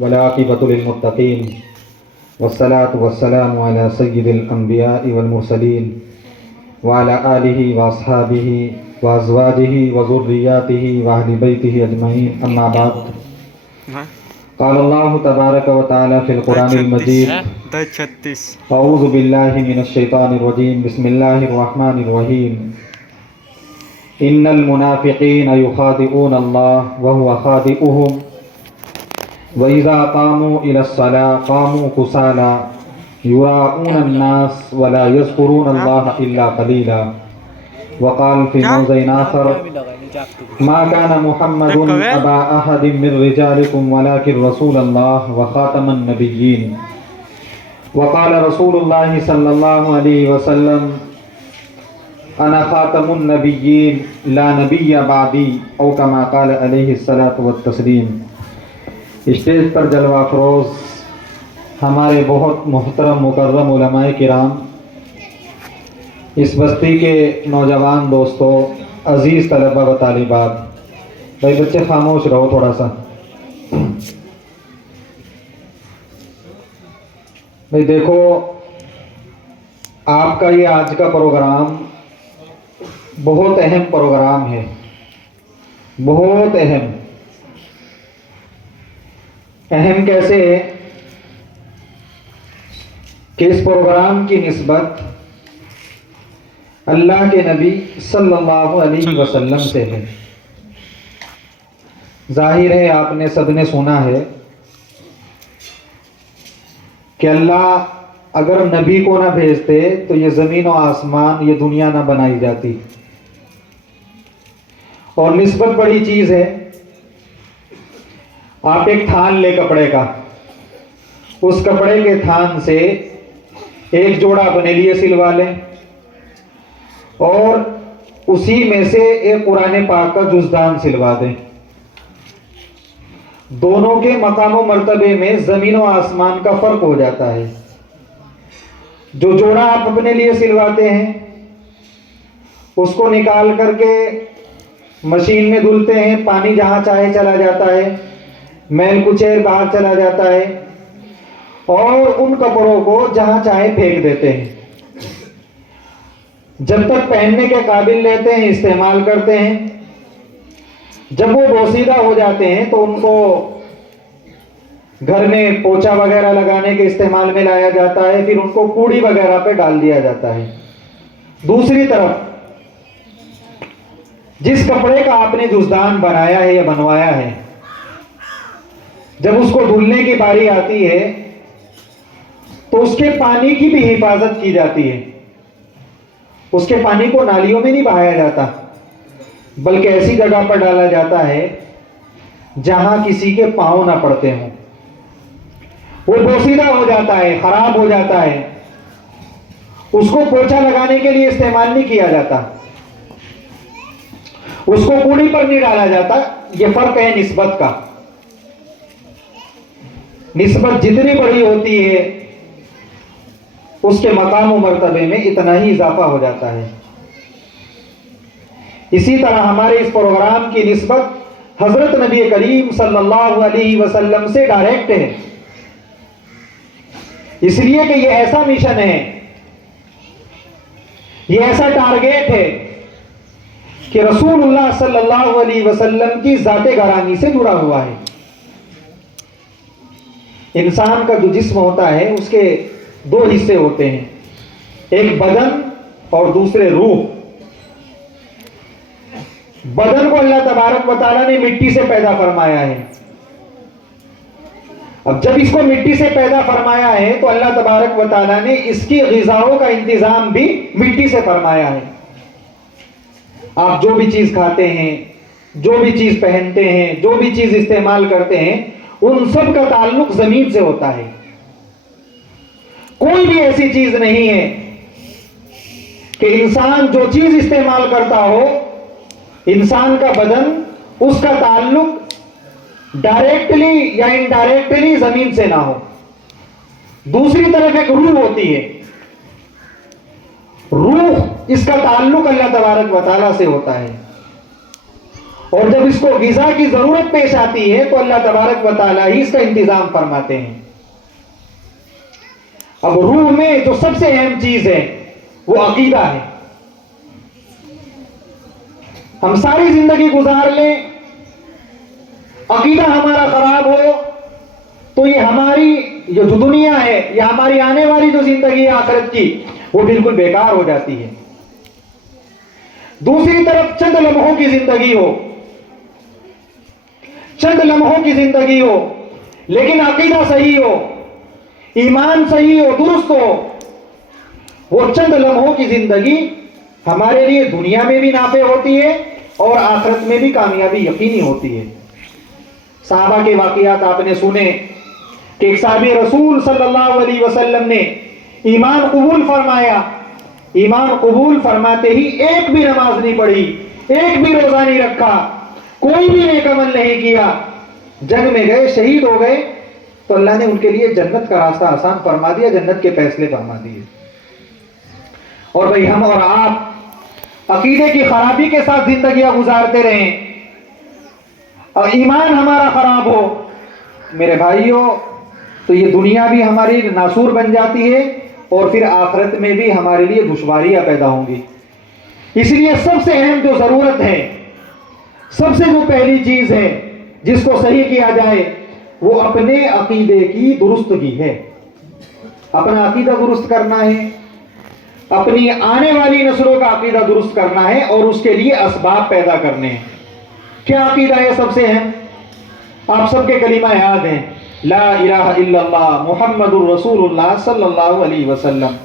والعاقبۃ للمتقین والصلاة والسلام علی سید الانبیاء والمرسلین وعلی آلہ واصحابہ وازواجہ وذریاتہ واہل بیتہ اجمعین، اما بعد۔ قال اللہ تبارک و تعالی فی القرآن المجید: اعوذ باللہ من الشیطان الرجیم، بسم اللہ الرحمن الرحیم۔ ان المنافقین یخادعون اللہ وهو خادعهم وَإِذَا قَامُوا إِلَى الصَّلَاةِ قَامُوا كُسَالَىٰ يُرَاءُونَ النَّاسَ وَلَا يَذْكُرُونَ اللَّهَ إِلَّا قَلِيلًا۔ وقال في موضع آخر: ما كان محمد أبا أحد من رجالكم ولكن رسول الله وخاتم النبيين۔ وقال رسول الله صلى الله عليه وسلم: أنا خاتم النبيين لا نبي بعدي، أو كما قال عليه الصلاة والتسليم۔ اسٹیج پر جلوہ افروز ہمارے بہت محترم مکرم علماء کرام، اس بستی کے نوجوان دوستوں، عزیز طلبہ و طالبات، بھائی بچے خاموش رہو تھوڑا سا۔ بھائی دیکھو، آپ کا یہ آج کا پروگرام بہت اہم پروگرام ہے، بہت اہم کیسے ہے کہ اس پروگرام کی نسبت اللہ کے نبی صلی اللہ علیہ وسلم سے ہے۔ ظاہر ہے آپ نے سب نے سنا ہے کہ اللہ اگر نبی کو نہ بھیجتے تو یہ زمین و آسمان، یہ دنیا نہ بنائی جاتی۔ اور نسبت بڑی چیز ہے۔ آپ ایک تھان لے کپڑے کا، اس کپڑے کے تھان سے ایک جوڑا اپنے لیے سلوا لیں اور اسی میں سے ایک قرآن پاک کا جزدان سلوا دیں۔ دونوں کے مقام و مرتبے میں زمین و آسمان کا فرق ہو جاتا ہے۔ جو جوڑا آپ اپنے لیے سلواتے ہیں اس کو نکال کر کے مشین میں دھلتے ہیں، پانی جہاں چاہے چلا جاتا ہے، میل کچیر باہر چلا جاتا ہے، اور ان کپڑوں کو جہاں چاہے پھینک دیتے ہیں۔ جب تک پہننے کے قابل رہتے ہیں استعمال کرتے ہیں، جب وہ بوسیدہ ہو جاتے ہیں تو ان کو گھر میں پوچھا وغیرہ لگانے کے استعمال میں لایا جاتا ہے، پھر ان کو کوڑی وغیرہ پہ ڈال دیا جاتا ہے۔ دوسری طرف جس کپڑے کا آپ نے جزدان بنایا ہے یا بنوایا ہے، جب اس کو دھلنے کی باری آتی ہے تو اس کے پانی کی بھی حفاظت کی جاتی ہے۔ اس کے پانی کو نالیوں میں نہیں بہایا جاتا، بلکہ ایسی جگہ پر ڈالا جاتا ہے جہاں کسی کے پاؤں نہ پڑتے ہوں۔ وہ بوسیدہ ہو جاتا ہے، خراب ہو جاتا ہے، اس کو پوچھا لگانے کے لیے استعمال نہیں کیا جاتا، اس کو کوڑی پر نہیں ڈالا جاتا۔ یہ فرق ہے نسبت کا۔ نسبت جتنی بڑی ہوتی ہے اس کے مقام و مرتبے میں اتنا ہی اضافہ ہو جاتا ہے۔ اسی طرح ہمارے اس پروگرام کی نسبت حضرت نبی کریم صلی اللہ علیہ وسلم سے ڈائریکٹ ہے، اس لیے کہ یہ ایسا مشن ہے، یہ ایسا ٹارگیٹ ہے کہ رسول اللہ صلی اللہ علیہ وسلم کی ذات گرامی سے جڑا ہوا ہے۔ انسان کا جو جسم ہوتا ہے اس کے دو حصے ہوتے ہیں، ایک بدن اور دوسرے روح۔ بدن کو اللہ تبارک و تعالیٰ نے مٹی سے پیدا فرمایا ہے۔ اب جب اس کو مٹی سے پیدا فرمایا ہے تو اللہ تبارک و تعالیٰ نے اس کی غذاؤں کا انتظام بھی مٹی سے فرمایا ہے۔ آپ جو بھی چیز کھاتے ہیں، جو بھی چیز پہنتے ہیں، جو بھی چیز استعمال کرتے ہیں، ان سب کا تعلق زمین سے ہوتا ہے۔ کوئی بھی ایسی چیز نہیں ہے کہ انسان جو چیز استعمال کرتا ہو، انسان کا بدن، اس کا تعلق ڈائریکٹلی یا انڈائریکٹلی زمین سے نہ ہو۔ دوسری طرف ایک روح ہوتی ہے، روح اس کا تعلق اللہ تبارک و تعالیٰ سے ہوتا ہے۔ اور جب اس کو غذا کی ضرورت پیش آتی ہے تو اللہ تبارک و تعالیٰ ہی اس کا انتظام فرماتے ہیں۔ اب روح میں جو سب سے اہم چیز ہے وہ عقیدہ ہے۔ ہم ساری زندگی گزار لیں، عقیدہ ہمارا خراب ہو تو یہ ہماری جو دنیا ہے یا ہماری آنے والی جو زندگی ہے آخرت کی، وہ بالکل بیکار ہو جاتی ہے۔ دوسری طرف چند لمحوں کی زندگی ہو، چند لمحوں کی زندگی ہو، لیکن عقیدہ صحیح ہو، ایمان صحیح ہو، درست ہو، وہ چند لمحوں کی زندگی ہمارے لیے دنیا میں بھی نافع ہوتی ہے اور آخرت میں بھی کامیابی یقینی ہوتی ہے۔ صحابہ کے واقعات آپ نے سنے کہ ایک صحابی رسول صلی اللہ علیہ وسلم نے ایمان قبول فرمایا، ایمان قبول فرماتے ہی ایک بھی نماز نہیں پڑھی، ایک بھی روزہ نہیں رکھا، کوئی بھی نیک عمل نہیں کیا، جنگ میں گئے، شہید ہو گئے تو اللہ نے ان کے لیے جنت کا راستہ آسان فرما دیا، جنت کے فیصلے فرما دیے۔ اور بھئی ہم اور آپ عقیدے کی خرابی کے ساتھ زندگیاں گزارتے رہیں اور ایمان ہمارا خراب ہو، میرے بھائیوں، تو یہ دنیا بھی ہماری ناسور بن جاتی ہے اور پھر آخرت میں بھی ہمارے لیے دشواریاں پیدا ہوں گی۔ اس لیے سب سے اہم جو ضرورت ہے، سب سے جو پہلی چیز ہے جس کو صحیح کیا جائے، وہ اپنے عقیدے کی درستگی ہے۔ اپنا عقیدہ درست کرنا ہے، اپنی آنے والی نسلوں کا عقیدہ درست کرنا ہے اور اس کے لیے اسباب پیدا کرنے ہیں۔ کیا عقیدہ ہے سب سے اہم؟ آپ سب کے کلمہ یاد ہیں، لا الہ الا اللہ محمد الرسول اللہ صلی اللہ علیہ وسلم۔